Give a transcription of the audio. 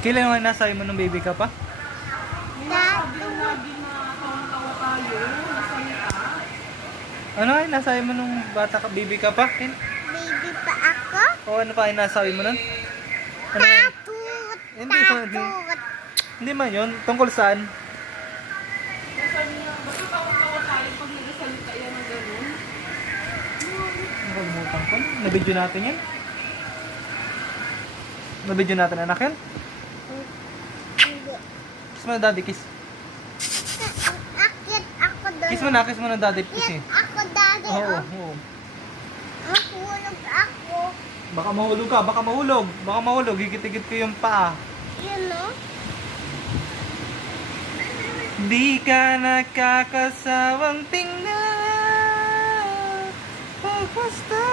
Kailan nga nasabi mo nung baby ka pa? Ano ay nasabi mo nung bata ka, baby ka pa? Baby pa ako? O ano pa ay nasabi mo nun? Ano yun? Tatut! Hindi, hindi. Tatut! Hindi man yun. Tungkol saan? Nakalimutan ko. Nabidyo natin yan? Nabidyo natin anak yan? Hindi. Kiss mo na daddy, kiss. Akit ako doon. Kiss mo na daddy, kiss eh. Ako dati. Oo, Oh. oo. Mahulog ako. Baka mahulog ka, baka mahulog. Baka mahulog, higit-higit ko yung paa. Yun o. Di ka nakakasawang tingnan. Pagpasta.